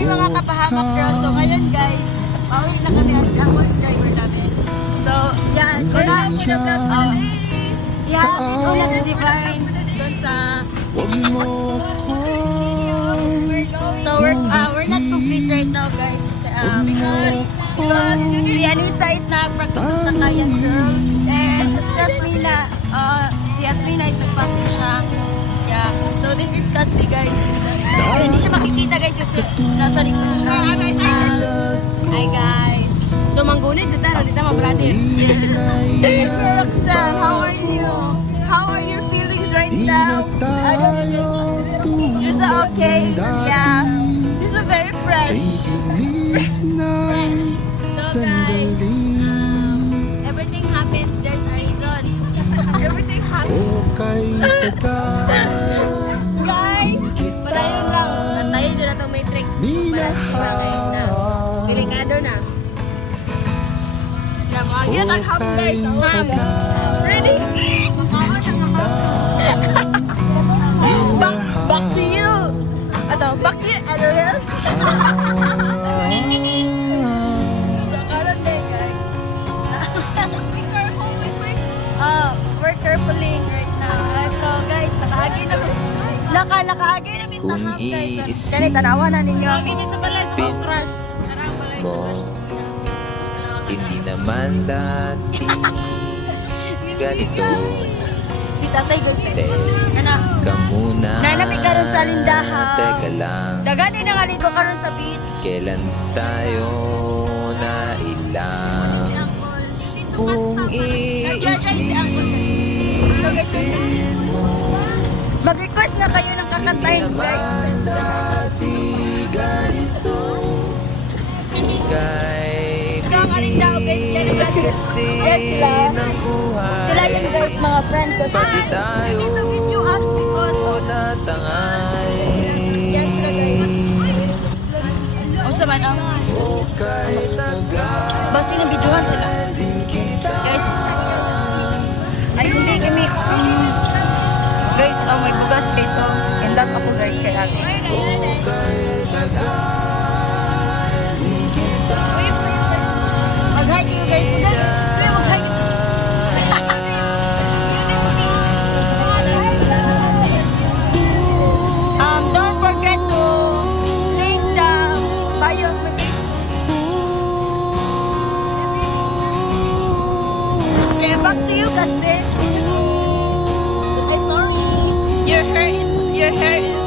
Hi mga kapahamak girls. So ngayon guys, pauwi na kami at ang bus driver namin. So yan, una una si Divine doon sa so we're not complete right now guys because si Anissa is nag-practice sa kayan girl and si Asmina is nag-passing siya. Yeah, so this is Caspi guys. Hindi siya makikita guys kasi nasa likod siya. Hi guys. So manggunit dito mga brother. Roxanne, how are you? How are your feelings right now? Is that okay? Yeah. He's a very friend. So guys, everything happens, there's a reason. Everything happens. Guys, padayon lang. Nantayin nyo na itong matrix. Delikado na. Namagyan ang ham guys. Ready? Back to you. Back to you, Ariel. So, karon din guys. Be careful with we're carefully right now. So guys, nakaagi na mi sa ham guys. Kani tanawa na ninyo. Nakaagi mi sa balay sa okra. Tanawa balay sa bash. Hindi naman dati ganito. Si Tatay Jose. Teka muna. Nanami karon sa lindahan. Teka lang. Dagani na nga ligo karon sa beach. Kailan tayo na ilang kung iisipin So guys, mag-request na kayo ng kakantahin guys. dati ganito kay bilis kasi ng buhay. Sila yung guys, mga friend ko. Pati tayo o natangay. Yan sila guys. O sa man, basi ng videohan sila. Guys, ay hindi kami, guys, may bugas guys, so, in that ako guys, kay ate. Mag-hi kayo guys, mag-hi. Don't forget to link the bio of my Facebook. Kasbe, back to you, Kasbe. I'm sorry. Your hair is